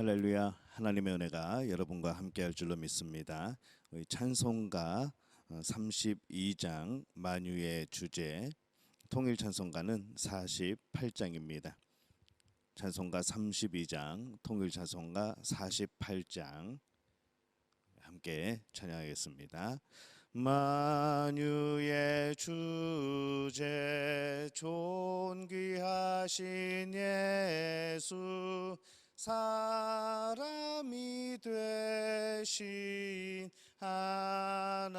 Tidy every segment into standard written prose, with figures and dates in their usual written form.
할렐루야. 하나님의 은혜가 여러분과 함께 할 줄로 믿습니다. 우리 찬송가 32장 만유의 주제, 통일 찬송가는 48장입니다. 찬송가 32장, 통일 찬송가 48장 함께 찬양하겠습니다. 만유의 주제 존귀하신 예수, 사람이 되신 하나님,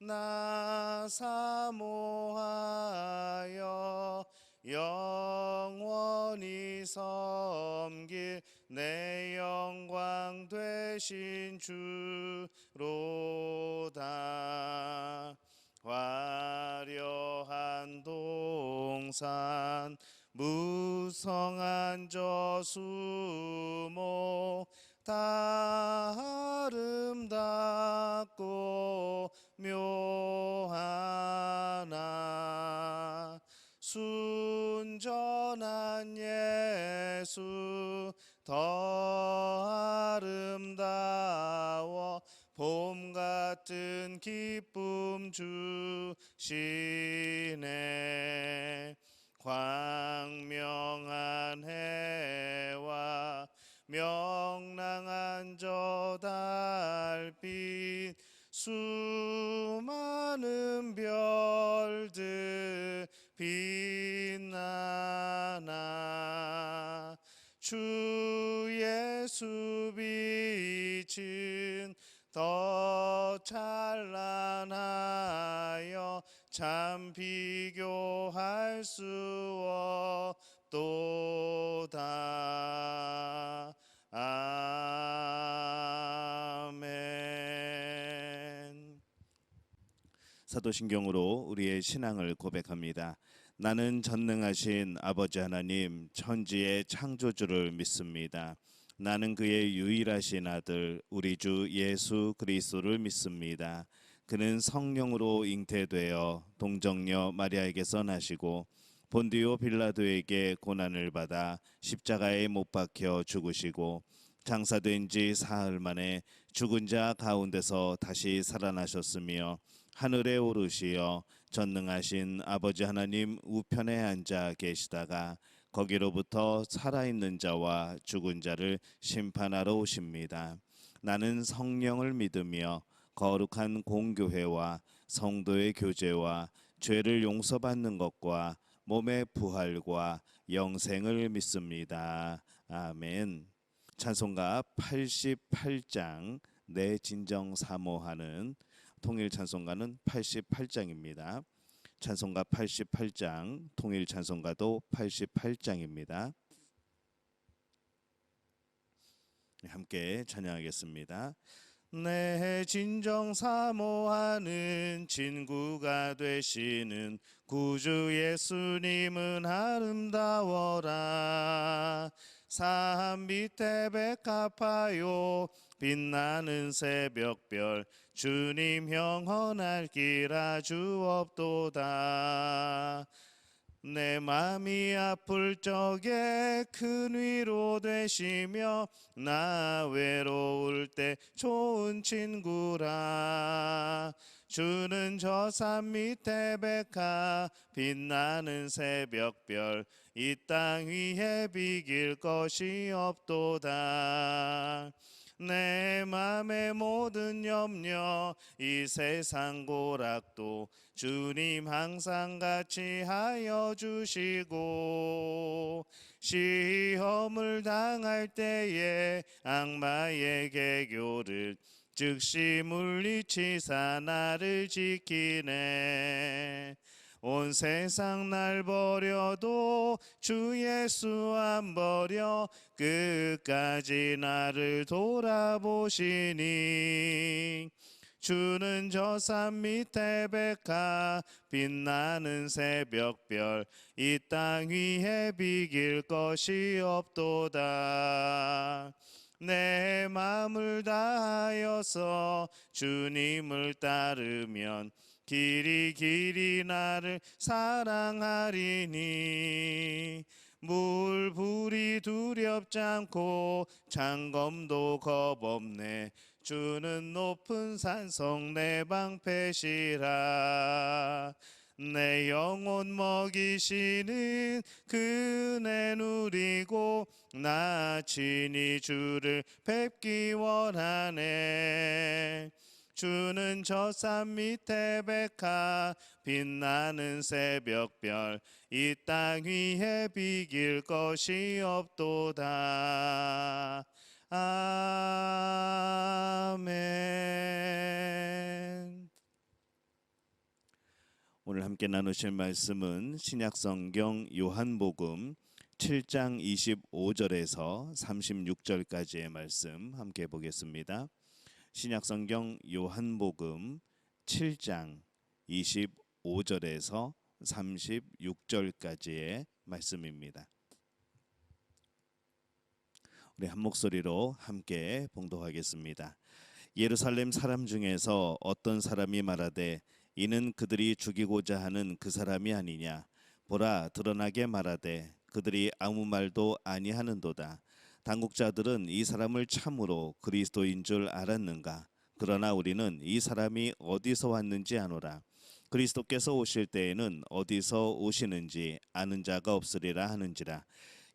나 사모하여 영원히 섬길 내 영광 되신 주로다. 화려한 동산 무성한 저수목 다 아름답고 묘하나, 순전한 예수 더 아름다워 봄 같은 기쁨 주시네. 광명한 해와 명랑한 저 달빛, 수많은 별들 빛나나, 주 예수 빛은 더 찬란하여 참 비교할 수 없도다. 아멘. 사도신경으로 우리의 신앙을 고백합니다. 나는 전능하신 아버지 하나님, 천지의 창조주를 믿습니다. 나는 그의 유일하신 아들 우리 주 예수 그리스도를 믿습니다. 그는 성령으로 잉태되어 동정녀 마리아에게서 나시고 본디오 빌라도에게 고난을 받아 십자가에 못 박혀 죽으시고 장사된 지 사흘 만에 죽은 자 가운데서 다시 살아나셨으며 하늘에 오르시어 전능하신 아버지 하나님 우편에 앉아 계시다가 거기로부터 살아있는 자와 죽은 자를 심판하러 오십니다. 나는 성령을 믿으며 거룩한 공교회와 성도의 교제와 죄를 용서받는 것과 몸의 부활과 영생을 믿습니다. 아멘. 찬송가 88장 내 진정 사모하는 통일 찬송가는 88장입니다. 찬송가 88장, 통일 찬송가도 88장입니다. 함께 찬양하겠습니다. 내 진정 사모하는 친구가 되시는 구주 예수님은 아름다워라. 산 밑에 백합화요 빛나는 새벽별, 주님 영원할 길 아주 없도다. 내 맘이 아플 적에 큰 위로 되시며 나 외로울 때 좋은 친구라. 주는 저 산 밑에 백합 빛나는 새벽별, 이 땅 위에 비길 것이 없도다. 내 맘의 모든 염려 이 세상 고락도 주님 항상 같이 하여 주시고, 시험을 당할 때에 악마의 개교를 즉시 물리치사 나를 지키네. 온 세상 날 버려도 주 예수 안 버려 끝까지 나를 돌아보시니, 주는 저 산 밑에 백합 빛나는 새벽별, 이 땅 위에 비길 것이 없도다. 내 마음을 다하여서 주님을 따르면 길이 길이 나를 사랑하리니, 물불이 두렵지 않고 창검도 겁없네. 주는 높은 산성 내 방패시라. 내 영혼 먹이시는 그네 누리고 나 친히 주를 뵙기 원하네. 주는 저 산 밑에 백화 빛나는 새벽별 이 땅 위에 비길 것이 없도다. 아멘. 오늘 함께 나누실 말씀은 신약성경 요한복음 7장 25절에서 36절까지의 말씀 함께 보겠습니다. 신약성경 요한복음 7장 25절에서 36절까지의 말씀입니다. 우리 한 목소리로 함께 봉독하겠습니다. 예루살렘 사람 중에서 어떤 사람이 말하되 이는 그들이 죽이고자 하는 그 사람이 아니냐. 보라, 드러나게 말하되 그들이 아무 말도 아니하는도다. 당국자들은 이 사람을 참으로 그리스도인 줄 알았는가. 그러나 우리는 이 사람이 어디서 왔는지 아노라. 그리스도께서 오실 때에는 어디서 오시는지 아는 자가 없으리라 하는지라.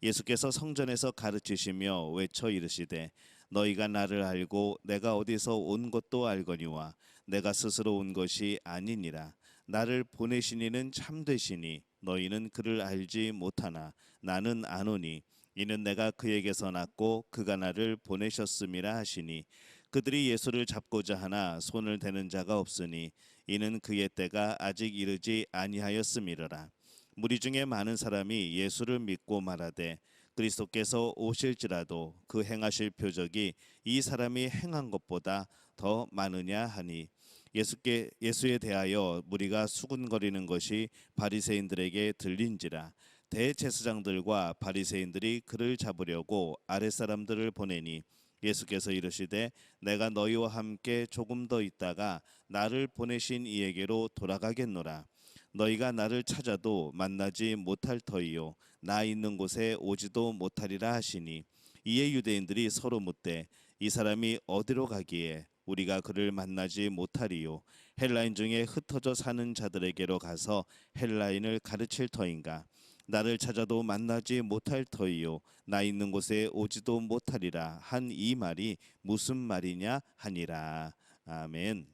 예수께서 성전에서 가르치시며 외쳐 이르시되 너희가 나를 알고 내가 어디서 온 것도 알거니와 내가 스스로 온 것이 아니니라. 나를 보내신 이는 참되시니 너희는 그를 알지 못하나 나는 아노니 이는 내가 그에게서 났고 그가 나를 보내셨음이라 하시니 그들이 예수를 잡고자 하나 손을 대는 자가 없으니 이는 그의 때가 아직 이르지 아니하였음이로라. 무리 중에 많은 사람이 예수를 믿고 말하되 그리스도께서 오실지라도 그 행하실 표적이 이 사람이 행한 것보다 더 많으냐 하니 예수에 대하여 무리가 수군거리는 것이 바리새인들에게 들린지라. 대제사장들과 바리새인들이 그를 잡으려고 아랫사람들을 보내니 예수께서 이르시되 내가 너희와 함께 조금 더 있다가 나를 보내신 이에게로 돌아가겠노라. 너희가 나를 찾아도 만나지 못할 터이요 나 있는 곳에 오지도 못하리라 하시니 이에 유대인들이 서로 묻되 이 사람이 어디로 가기에 우리가 그를 만나지 못하리요. 헬라인 중에 흩어져 사는 자들에게로 가서 헬라인을 가르칠 터인가. 나를 찾아도 만나지 못할 터이요 나 있는 곳에 오지도 못하리라 한 이 말이 무슨 말이냐 하니라. 아멘.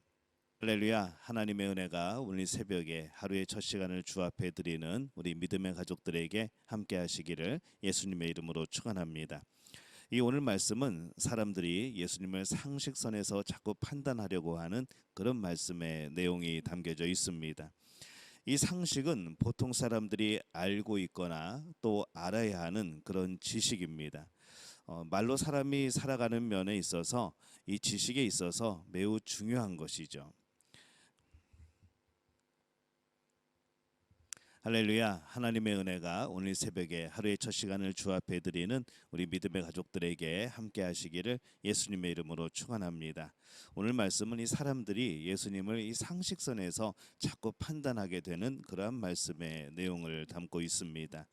할렐루야. 하나님의 은혜가 오늘 새벽에 하루의 첫 시간을 주 앞에 드리는 우리 믿음의 가족들에게 함께 하시기를 예수님의 이름으로 축원합니다. 이 오늘 말씀은 사람들이 예수님을 상식선에서 자꾸 판단하려고 하는 그런 말씀의 내용이 담겨져 있습니다. 이 상식은 보통 사람들이 알고 있거나 또 알아야 하는 그런 지식입니다. 말로 사람이 살아가는 면에 있어서 이 지식에 있어서 매우 중요한 것이죠. 할렐루야. 하나님의 은혜가 오늘 새벽에 하루의 첫 시간을 주 앞에 드리는 우리 믿음의 가족들에게 함께 하시기를 예수님의 이름으로 축원합니다. 오늘 말씀은 이 사람들이 예수님을 이 상식선에서 자꾸 판단하게 되는 그러한 말씀의 내용을 담고 있습니다.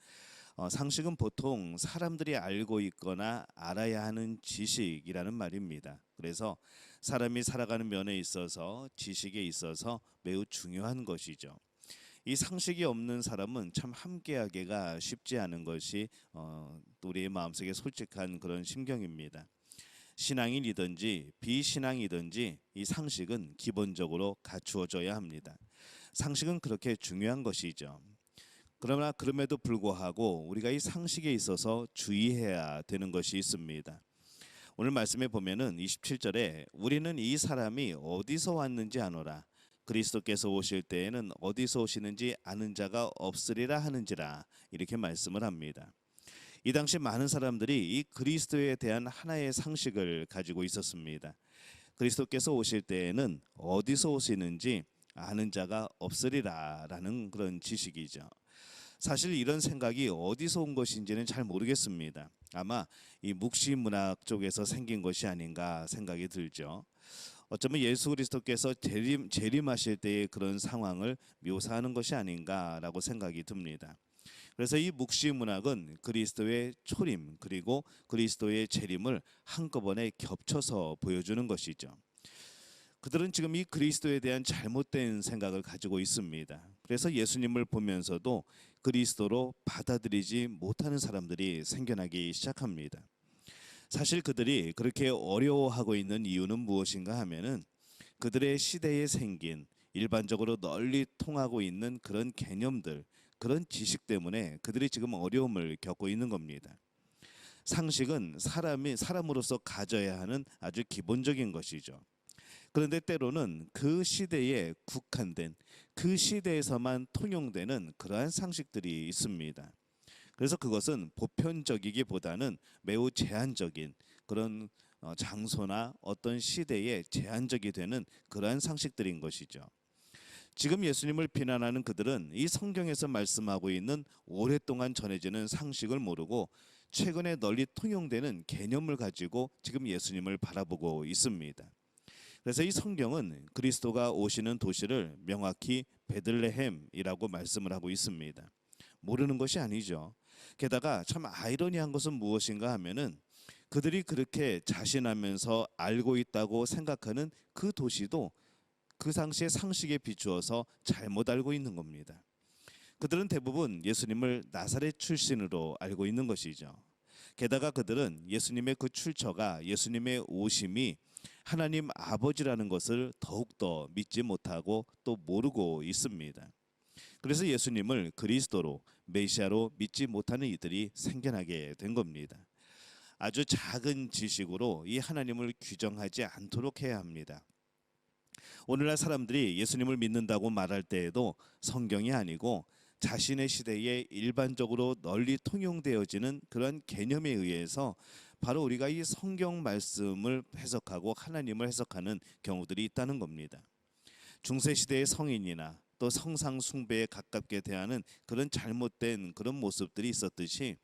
상식은 보통 사람들이 알고 있거나 알아야 하는 지식이라는 말입니다. 그래서 사람이 살아가는 면에 있어서 지식에 있어서 매우 중요한 것이죠. 이 상식이 없는 사람은 참 함께하기가 쉽지 않은 것이 우리의 마음속에 솔직한 그런 심경입니다. 신앙인이든지 비신앙이든지 이 상식은 기본적으로 갖추어져야 합니다. 상식은 그렇게 중요한 것이죠. 그러나 그럼에도 불구하고 우리가 이 상식에 있어서 주의해야 되는 것이 있습니다. 오늘 말씀에 보면은 27절에 우리는 이 사람이 어디서 왔는지 아노라. 그리스도께서 오실 때에는 어디서 오시는지 아는 자가 없으리라 하는지라 이렇게 말씀을 합니다. 이 당시 많은 사람들이 이 그리스도에 대한 하나의 상식을 가지고 있었습니다. 그리스도께서 오실 때에는 어디서 오시는지 아는 자가 없으리라라는 그런 지식이죠. 사실 이런 생각이 어디서 온 것인지는 잘 모르겠습니다. 아마 이 묵시문학 쪽에서 생긴 것이 아닌가 생각이 들죠. 어쩌면 예수 그리스도께서 재림하실 때의 그런 상황을 묘사하는 것이 아닌가라고 생각이 듭니다. 그래서 이 묵시 문학은 그리스도의 초림 그리고 그리스도의 재림을 한꺼번에 겹쳐서 보여주는 것이죠. 그들은 지금 이 그리스도에 대한 잘못된 생각을 가지고 있습니다. 그래서 예수님을 보면서도 그리스도로 받아들이지 못하는 사람들이 생겨나기 시작합니다. 사실 그들이 그렇게 어려워하고 있는 이유는 무엇인가 하면은 그들의 시대에 생긴 일반적으로 널리 통하고 있는 그런 개념들, 그런 지식 때문에 그들이 지금 어려움을 겪고 있는 겁니다. 상식은 사람으로서 가져야 하는 아주 기본적인 것이죠. 그런데 때로는 그 시대에 국한된, 그 시대에서만 통용되는 그러한 상식들이 있습니다. 그래서 그것은 보편적이기보다는 매우 제한적인 그런 장소나 어떤 시대에 제한적이 되는 그러한 상식들인 것이죠. 지금 예수님을 비난하는 그들은 이 성경에서 말씀하고 있는 오랫동안 전해지는 상식을 모르고 최근에 널리 통용되는 개념을 가지고 지금 예수님을 바라보고 있습니다. 그래서 이 성경은 그리스도가 오시는 도시를 명확히 베들레헴이라고 말씀을 하고 있습니다. 모르는 것이 아니죠. 게다가 참 아이러니한 것은 무엇인가 하면은 그들이 그렇게 자신하면서 알고 있다고 생각하는 그 도시도 그 당시의 상식에 비추어서 잘못 알고 있는 겁니다. 그들은 대부분 예수님을 나사렛 출신으로 알고 있는 것이죠. 게다가 그들은 예수님의 그 출처가 예수님의 오심이 하나님 아버지라는 것을 더욱더 믿지 못하고 또 모르고 있습니다. 그래서 예수님을 그리스도로 메시아로 믿지 못하는 이들이 생겨나게 된 겁니다. 아주 작은 지식으로 이 하나님을 규정하지 않도록 해야 합니다. 오늘날 사람들이 예수님을 믿는다고 말할 때에도 성경이 아니고 자신의 시대에 일반적으로 널리 통용되어지는 그런 개념에 의해서 바로 우리가 이 성경 말씀을 해석하고 하나님을 해석하는 경우들이 있다는 겁니다. 중세시대의 성인이나 또 성상 숭배에 가깝게 대하는 그런 잘못된 그런 모습들이 있었듯이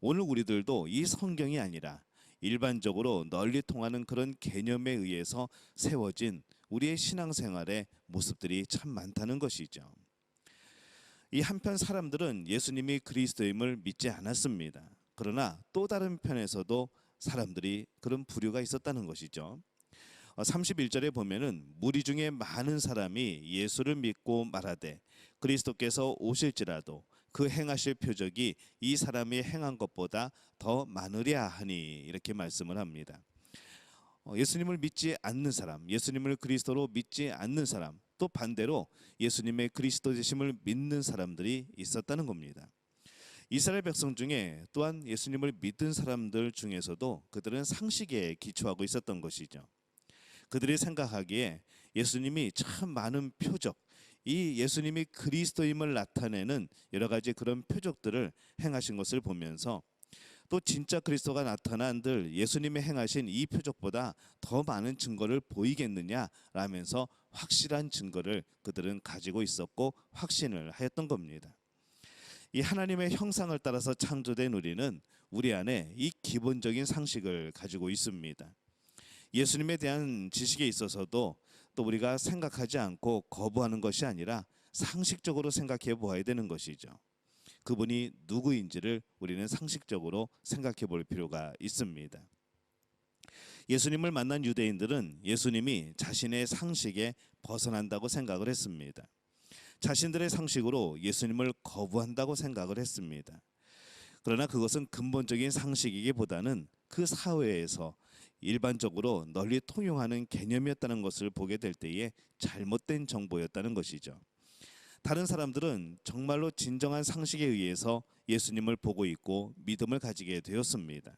오늘 우리들도 이 성경이 아니라 일반적으로 널리 통하는 그런 개념에 의해서 세워진 우리의 신앙생활의 모습들이 참 많다는 것이죠. 이 한편 사람들은 예수님이 그리스도임을 믿지 않았습니다. 그러나 또 다른 편에서도 사람들이 그런 부류가 있었다는 것이죠. 31절에 보면은 무리 중에 많은 사람이 예수를 믿고 말하되 그리스도께서 오실지라도 그 행하실 표적이 이 사람이 행한 것보다 더 많으랴 하니 이렇게 말씀을 합니다. 예수님을 믿지 않는 사람, 예수님을 그리스도로 믿지 않는 사람, 또 반대로 예수님의 그리스도 되심을 믿는 사람들이 있었다는 겁니다. 이스라엘 백성 중에 또한 예수님을 믿은 사람들 중에서도 그들은 상식에 기초하고 있었던 것이죠. 그들이 생각하기에 예수님이 참 많은 표적, 이 예수님이 그리스도임을 나타내는 여러 가지 그런 표적들을 행하신 것을 보면서 또 진짜 그리스도가 나타난들 예수님이 행하신 이 표적보다 더 많은 증거를 보이겠느냐라면서 확실한 증거를 그들은 가지고 있었고 확신을 하였던 겁니다. 이 하나님의 형상을 따라서 창조된 우리는 우리 안에 이 기본적인 상식을 가지고 있습니다. 예수님에 대한 지식에 있어서도 또 우리가 생각하지 않고 거부하는 것이 아니라 상식적으로 생각해 보아야 되는 것이죠. 그분이 누구인지를 우리는 상식적으로 생각해 볼 필요가 있습니다. 예수님을 만난 유대인들은 예수님이 자신의 상식에 벗어난다고 생각을 했습니다. 자신들의 상식으로 예수님을 거부한다고 생각을 했습니다. 그러나 그것은 근본적인 상식이기보다는 그 사회에서 일반적으로 널리 통용하는 개념이었다는 것을 보게 될 때에 잘못된 정보였다는 것이죠. 다른 사람들은 정말로 진정한 상식에 의해서 예수님을 보고 있고 믿음을 가지게 되었습니다.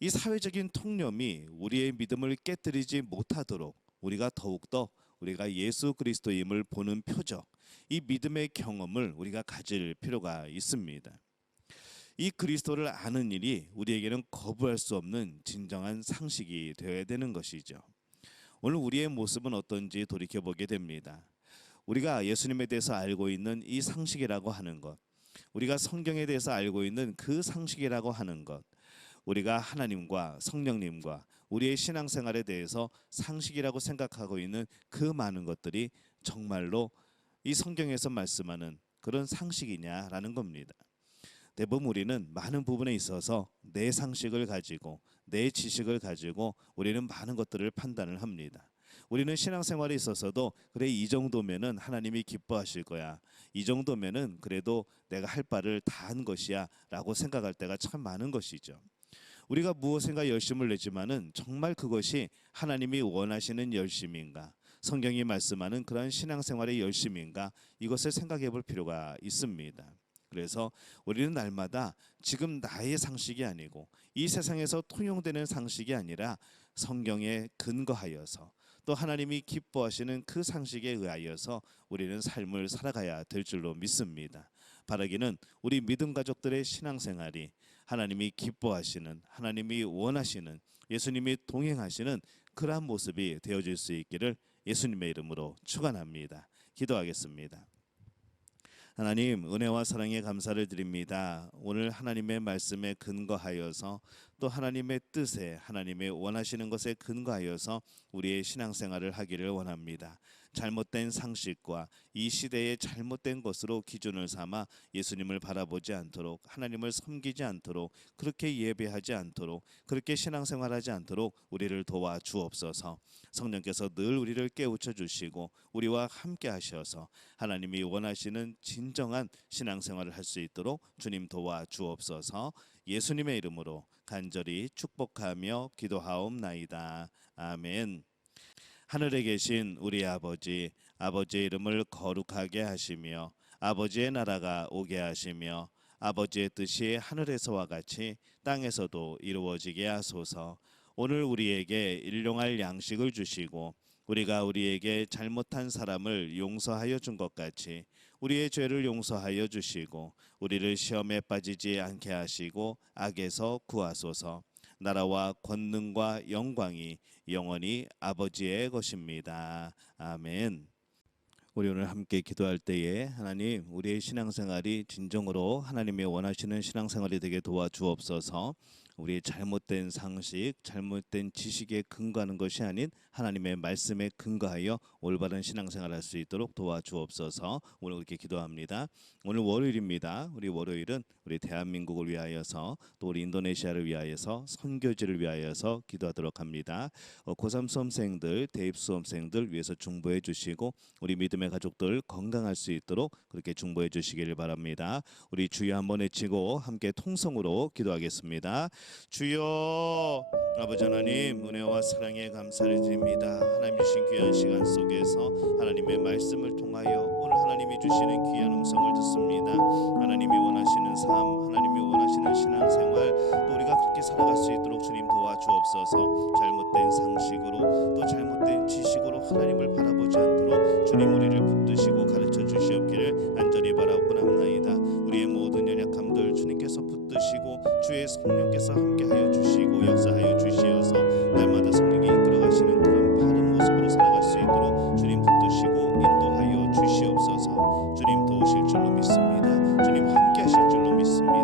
이 사회적인 통념이 우리의 믿음을 깨뜨리지 못하도록 우리가 더욱더 우리가 예수 그리스도임을 보는 표적, 이 믿음의 경험을 우리가 가질 필요가 있습니다. 이 그리스도를 아는 일이 우리에게는 거부할 수 없는 진정한 상식이 되어야 되는 것이죠. 오늘 우리의 모습은 어떤지 돌이켜보게 됩니다. 우리가 예수님에 대해서 알고 있는 이 상식이라고 하는 것, 우리가 성경에 대해서 알고 있는 그 상식이라고 하는 것, 우리가 하나님과 성령님과 우리의 신앙생활에 대해서 상식이라고 생각하고 있는 그 많은 것들이 정말로 이 성경에서 말씀하는 그런 상식이냐라는 겁니다. 대부분 우리는 많은 부분에 있어서 내 상식을 가지고 내 지식을 가지고 우리는 많은 것들을 판단을 합니다. 우리는 신앙생활에 있어서도 그래 이 정도면은 하나님이 기뻐하실 거야. 이 정도면은 그래도 내가 할 바를 다 한 것이야 라고 생각할 때가 참 많은 것이죠. 우리가 무엇인가 열심을 내지만은 정말 그것이 하나님이 원하시는 열심인가? 성경이 말씀하는 그런 신앙생활의 열심인가? 이것을 생각해 볼 필요가 있습니다. 그래서 우리는 날마다 지금 나의 상식이 아니고 이 세상에서 통용되는 상식이 아니라 성경에 근거하여서 또 하나님이 기뻐하시는 그 상식에 의하여서 우리는 삶을 살아가야 될 줄로 믿습니다. 바라기는 우리 믿음 가족들의 신앙생활이 하나님이 기뻐하시는, 하나님이 원하시는, 예수님이 동행하시는 그러한 모습이 되어질 수 있기를 예수님의 이름으로 축원합니다. 기도하겠습니다. 하나님, 은혜와 사랑에 감사를 드립니다. 오늘 하나님의 말씀에 근거하여서 또 하나님의 뜻에, 하나님의 원하시는 것에 근거하여서 우리의 신앙생활을 하기를 원합니다. 잘못된 상식과 이 시대의 잘못된 것으로 기준을 삼아 예수님을 바라보지 않도록, 하나님을 섬기지 않도록, 그렇게 예배하지 않도록, 그렇게 신앙생활하지 않도록 우리를 도와 주옵소서. 성령께서 늘 우리를 깨우쳐 주시고 우리와 함께 하셔서 하나님이 원하시는 진정한 신앙생활을 할 수 있도록 주님 도와 주옵소서. 예수님의 이름으로 간절히 축복하며 기도하옵나이다. 아멘. 하늘에 계신 우리 아버지, 아버지의 이름을 거룩하게 하시며 아버지의 나라가 오게 하시며 아버지의 뜻이 하늘에서와 같이 땅에서도 이루어지게 하소서. 오늘 우리에게 일용할 양식을 주시고 우리가 우리에게 잘못한 사람을 용서하여 준 것 같이 우리의 죄를 용서하여 주시고 우리를 시험에 빠지지 않게 하시고 악에서 구하소서. 나라와 권능과 영광이 영원히 아버지의 것입니다. 아멘. 우리 오늘 함께 기도할 때에 하나님 우리의 신앙생활이 진정으로 하나님이 원하시는 신앙생활이 되게 도와주옵소서. 우리의 잘못된 상식, 잘못된 지식에 근거하는 것이 아닌 하나님의 말씀에 근거하여 올바른 신앙생활을 할 수 있도록 도와주옵소서. 오늘 그렇게 기도합니다. 오늘 월요일입니다. 우리 월요일은 우리 대한민국을 위하여서 또 우리 인도네시아를 위하여서 선교지를 위하여서 기도하도록 합니다. 고3 수험생들, 대입 수험생들 위해서 중보해 주시고 우리 믿음의 가족들 건강할 수 있도록 그렇게 중보해 주시기를 바랍니다. 우리 주여 한번 외치고 함께 통성으로 기도하겠습니다. 주여, 아버지 하나님 은혜와 사랑에 감사를 드립니다. 하나님 주신 귀한 시간 속에서 하나님의 말씀을 통하여 오늘 하나님이 주시는 귀한 음성을 듣습니다. 하나님이 원하시는 삶, 하나님이 원하시는 신앙생활 또 우리가 그렇게 살아갈 수 있도록 주님 도와주옵소서. 잘못된 상식으로 또 잘못된 지식으로 하나님을 바라보지 않도록 주님 우리를 붙드시고 가르쳐 주시옵기를 간절히 바라옵나이다. 우리의 모든 연약함들 주님께서 붙드시고 주의 성령께서 함께하여 주시고 역사하여 주시어서 날마다 성령이 이끌어가시는 그런 바른 모습으로 살아갈 수 있도록 주님 붙드시고 인도하여 주시옵소서. 주님 도우실 줄로 믿습니다. 주님 함께하실 줄로 믿습니다.